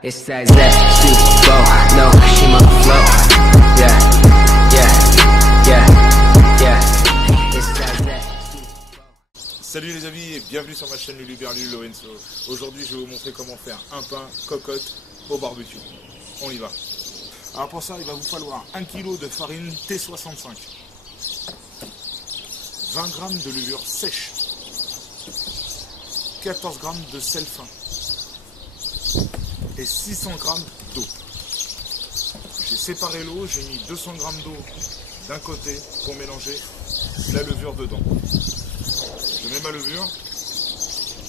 It's that zesty flow, no, she must flow. Yeah, yeah, yeah, yeah. It's that zesty flow. Salut les amis et bienvenue sur ma chaîne Luluberlu Lorenzo. Aujourd'hui je vais vous montrer comment faire un pain cocotte au barbecue. On y va. Alors pour ça il va vous falloir 1 kg de farine T65, 20 g de levure sèche, 14 g de sel fin et 600 g d'eau. J'ai séparé l'eau, j'ai mis 200 g d'eau d'un côté pour mélanger la levure dedans. Je mets ma levure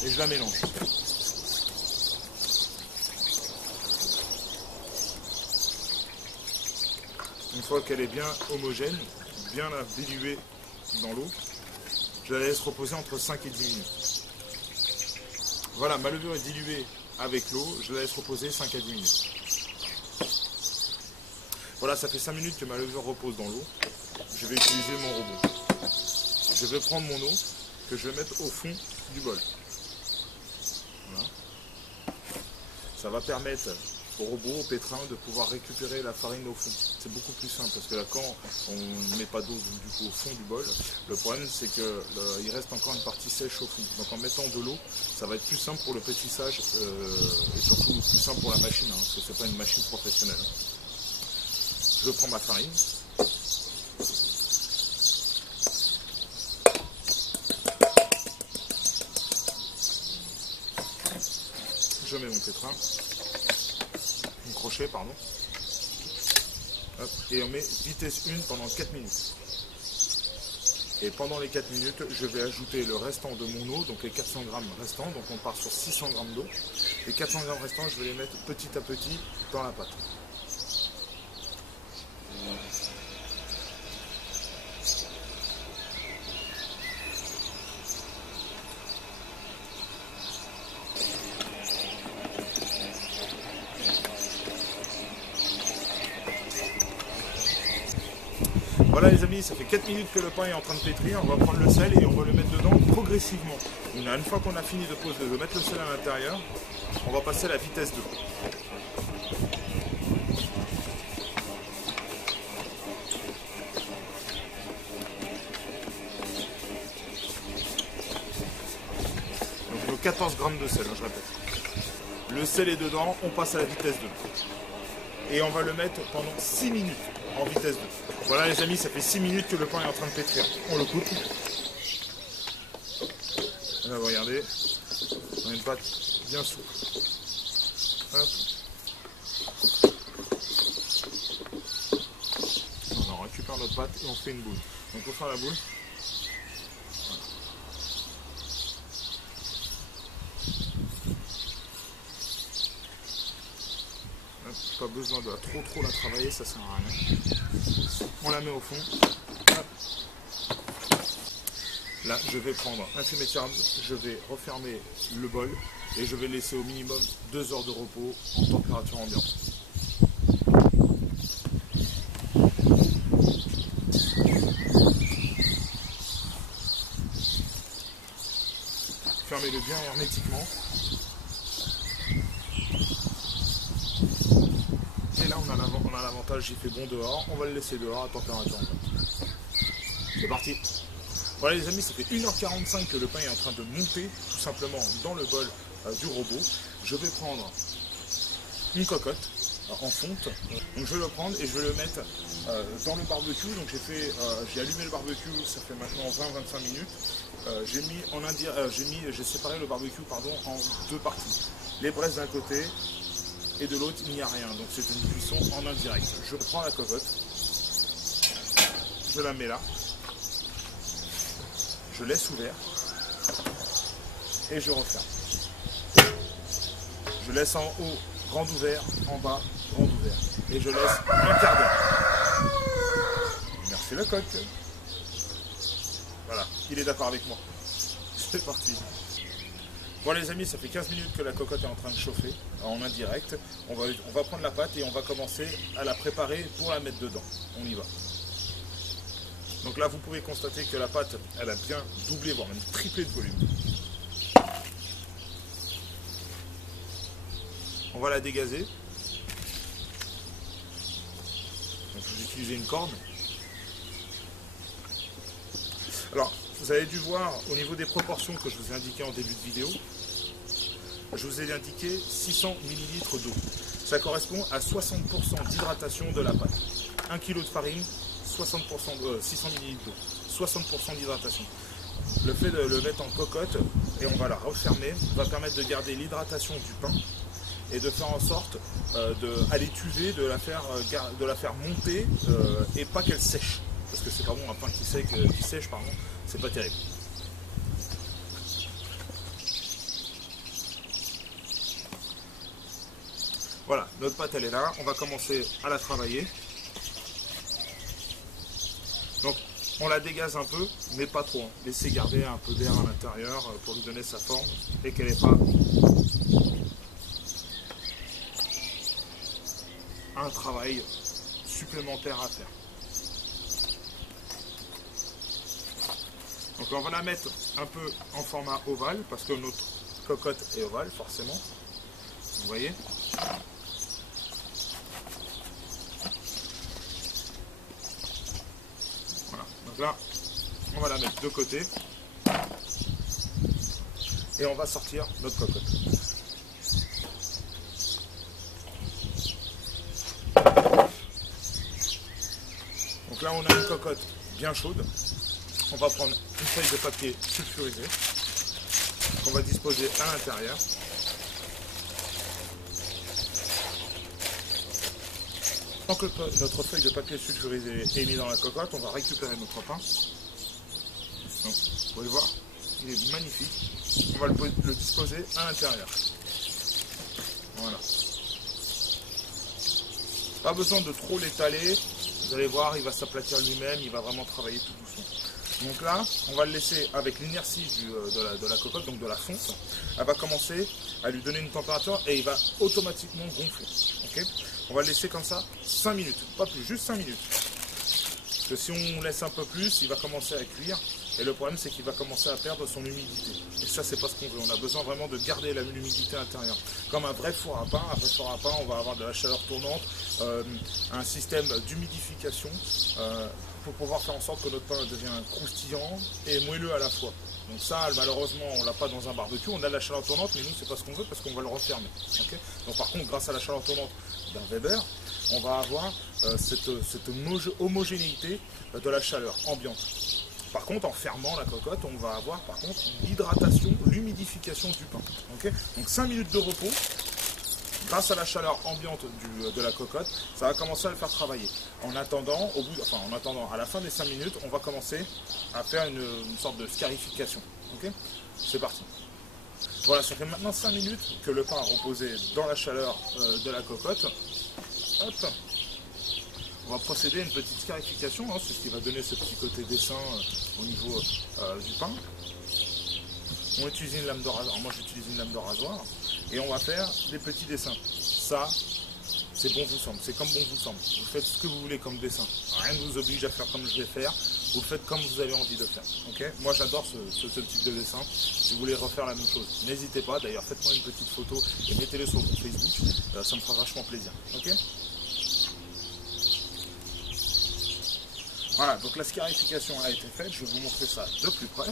et je la mélange. Une fois qu'elle est bien homogène, bien la diluer dans l'eau, je la laisse reposer entre 5 et 10 minutes. Voilà, ma levure est diluée avec l'eau, je la laisse reposer 5 à 10 minutes. Voilà, ça fait 5 minutes que ma levure repose dans l'eau. Je vais utiliser mon robot. Je vais prendre mon eau que je vais mettre au fond du bol. Voilà. Ça va permettre au robot, au pétrin, de pouvoir récupérer la farine au fond. C'est beaucoup plus simple parce que là, quand on ne met pas d'eau du coup au fond du bol, le problème c'est que il reste encore une partie sèche au fond. Donc en mettant de l'eau, ça va être plus simple pour le pétrissage et surtout plus simple pour la machine, parce que c'est pas une machine professionnelle. Je prends ma farine. Je mets mon pétrin, mon crochet, pardon. Hop, et on met vitesse 1 pendant 4 minutes. Et pendant les 4 minutes, je vais ajouter le restant de mon eau, donc les 400 g restants. Donc on part sur 600 g d'eau. Les 400 g restants, je vais les mettre petit à petit dans la pâte. Voilà les amis, ça fait 4 minutes que le pain est en train de pétrir. On va prendre le sel et on va le mettre dedans progressivement. Une fois qu'on a fini de mettre le sel à l'intérieur, on va passer à la vitesse 2. Donc nos 14 g de sel, je répète. Le sel est dedans, on passe à la vitesse 2. Et on va le mettre pendant 6 minutes en vitesse 2. Voilà les amis, ça fait 6 minutes que le pain est en train de pétrir. On le coupe. Là, regardez, on a une pâte bien souple. Hop. On récupère notre pâte et on fait une boule. Donc pour faire la boule, pas besoin de trop la travailler, ça sert à rien. On la met au fond. Hop. Là, je vais prendre un fumet de charme, je vais refermer le bol et je vais laisser au minimum 2 heures de repos en température ambiante. Fermez-le bien hermétiquement. Et là, on a l'avantage, il fait bon dehors. On va le laisser dehors à température ambiante. C'est parti. Voilà les amis, ça fait 1h45 que le pain est en train de monter, tout simplement dans le bol du robot. Je vais prendre une cocotte en fonte. Donc je vais le prendre et je vais le mettre dans le barbecue. Donc j'ai allumé le barbecue, ça fait maintenant 20-25 minutes. J'ai séparé le barbecue en 2 parties. Les braises d'un côté et de l'autre il n'y a rien. Donc c'est une cuisson en indirect. Je prends la cocotte, je la mets là. Je laisse ouvert et je referme. Je laisse en haut grand ouvert, en bas grand ouvert. Et je laisse un quart d'heure. Merci le coq. Voilà, il est d'accord avec moi. C'est parti. Bon les amis, ça fait 15 minutes que la cocotte est en train de chauffer en indirect. On va prendre la pâte et on va commencer à la préparer pour la mettre dedans. On y va. Donc là, vous pouvez constater que la pâte, elle a bien doublé, voire même triplé de volume. on va la dégazer. Donc je vais utiliser une corde. Alors, vous avez dû voir au niveau des proportions que je vous ai indiquées en début de vidéo, je vous ai indiqué 600 ml d'eau. Ça correspond à 60% d'hydratation de la pâte. 1 kg de farine, 600 ml d'eau, 60% d'hydratation. Le fait de le mettre en cocotte, et on va la refermer, va permettre de garder l'hydratation du pain et de faire en sorte à l'étuvée de la faire monter et pas qu'elle sèche. Parce que c'est pas bon, un pain qui sèche, pardon, c'est pas terrible. Voilà, notre pâte elle est là, on va commencer à la travailler. Donc on la dégaze un peu, mais pas trop. Hein. Laissez garder un peu d'air à l'intérieur pour lui donner sa forme et qu'elle n'ait pas un travail supplémentaire à faire. Donc on va la mettre un peu en format ovale parce que notre cocotte est ovale forcément. Vous voyez ? Voilà. Donc là, on va la mettre de côté et on va sortir notre cocotte. Donc là, on a une cocotte bien chaude. On va prendre une feuille de papier sulfurisé qu'on va disposer à l'intérieur. Tant que notre feuille de papier sulfurisé est mise dans la cocotte, on va récupérer notre pain. Donc, vous pouvez le voir, il est magnifique. On va le disposer à l'intérieur. Voilà. Pas besoin de trop l'étaler. Vous allez voir, il va s'aplatir lui-même, il va vraiment travailler tout doucement. Donc là, on va le laisser avec l'inertie de la cocotte, donc de la fonte. Elle va commencer à lui donner une température et il va automatiquement gonfler. Okay, on va le laisser comme ça 5 minutes, pas plus, juste 5 minutes. Parce que si on laisse un peu plus, il va commencer à cuire. Et le problème, c'est qu'il va commencer à perdre son humidité. Et ça, c'est pas ce qu'on veut. On a besoin vraiment de garder l'humidité intérieure. Comme un vrai four à pain. Un vrai four à pain, on va avoir de la chaleur tournante, un système d'humidification pour pouvoir faire en sorte que notre pain devienne croustillant et moelleux à la fois. Donc ça, malheureusement, on l'a pas dans un barbecue. On a de la chaleur tournante, mais nous, c'est pas ce qu'on veut parce qu'on va le refermer. Okay, donc par contre, grâce à la chaleur tournante d'un Weber, on va avoir cette homogénéité de la chaleur ambiante. Par contre, en fermant la cocotte, on va avoir par contre l'hydratation, l'humidification du pain. Okay, donc 5 minutes de repos, grâce à la chaleur ambiante de la cocotte, ça va commencer à le faire travailler. En attendant, à la fin des 5 minutes, on va commencer à faire une sorte de scarification. Okay, c'est parti. Voilà, ça fait maintenant 5 minutes que le pain a reposé dans la chaleur de la cocotte. Hop. On va procéder à une petite scarification, hein, c'est ce qui va donner ce petit côté dessin au niveau du pain. On utilise une lame de rasoir, moi j'utilise une lame de rasoir, et on va faire des petits dessins. Ça, c'est bon vous semble, c'est comme bon vous semble. Vous faites ce que vous voulez comme dessin. Rien ne vous oblige à faire comme je vais faire, vous le faites comme vous avez envie de faire. Okay, moi j'adore ce type de dessin. Si vous voulez refaire la même chose, n'hésitez pas. D'ailleurs, faites-moi une petite photo et mettez-le sur mon Facebook, ça me fera vachement plaisir. Okay, voilà, donc la scarification a été faite, je vais vous montrer ça de plus près.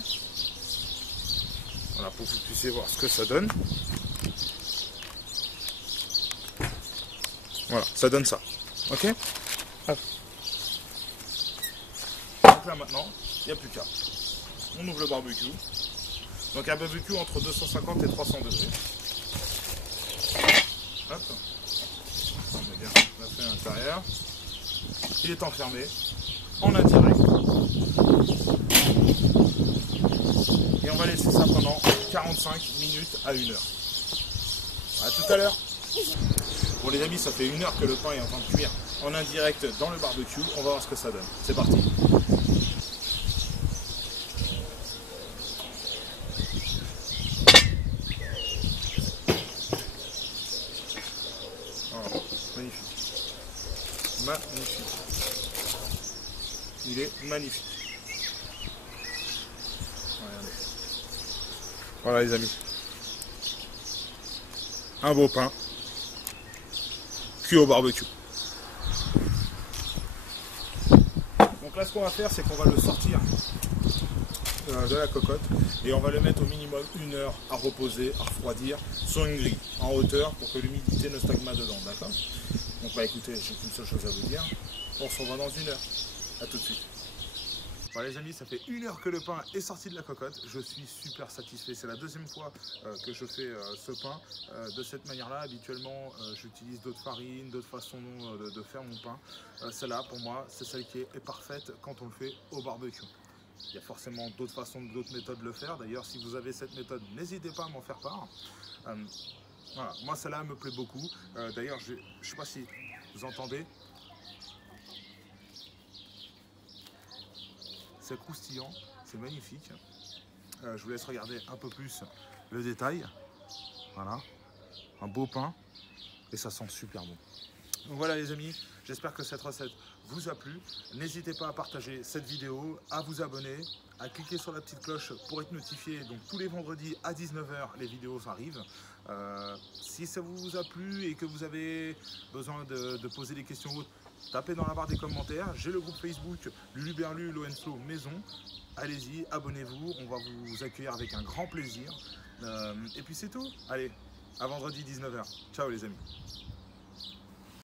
Voilà, pour que vous puissiez voir ce que ça donne. Voilà, ça donne ça. Ok. Hop. Donc là maintenant, il n'y a plus qu'à. On ouvre le barbecue. Donc un barbecue entre 250 et 300 degrés. Hop. On met bien la feuille à l'intérieur. Il est enfermé. En indirect. Et on va laisser ça pendant 45 minutes à 1 heure. A tout à l'heure. Bon les amis, ça fait 1 heure que le pain est en train de cuire en indirect dans le barbecue. On va voir ce que ça donne. C'est parti. Oh, magnifique. Magnifique. Il est magnifique. Regardez. Voilà les amis. Un beau pain. cuit au barbecue. Donc là, ce qu'on va faire, c'est qu'on va le sortir de la cocotte et on va le mettre au minimum 1 heure à reposer, à refroidir sur une grille en hauteur pour que l'humidité ne stagne pas dedans, d'accord? Donc bah écoutez, j'ai qu'une seule chose à vous dire, on se revoit dans 1 heure. A tout de suite. Voilà les amis, ça fait 1 heure que le pain est sorti de la cocotte. Je suis super satisfait. C'est la deuxième fois que je fais ce pain de cette manière-là. Habituellement, j'utilise d'autres farines, d'autres façons de faire mon pain. Celle-là, pour moi, c'est celle qui est parfaite quand on le fait au barbecue. Il y a forcément d'autres façons, d'autres méthodes de le faire. D'ailleurs, si vous avez cette méthode, n'hésitez pas à m'en faire part. Voilà, moi, celle-là me plaît beaucoup. D'ailleurs, je ne sais pas si vous entendez. C'est croustillant, c'est magnifique. Je vous laisse regarder un peu plus le détail. Voilà, un beau pain et ça sent super bon. Donc voilà les amis, j'espère que cette recette vous a plu. N'hésitez pas à partager cette vidéo, à vous abonner, à cliquer sur la petite cloche pour être notifié. Donc tous les vendredis à 19 h, les vidéos arrivent. Si ça vous a plu et que vous avez besoin de poser des questions autres, tapez dans la barre des commentaires. J'ai le groupe Facebook Luluberlu Low&Slow Maison. Allez-y, abonnez-vous, on va vous accueillir avec un grand plaisir. Et puis c'est tout. Allez, à vendredi 19 h. Ciao les amis.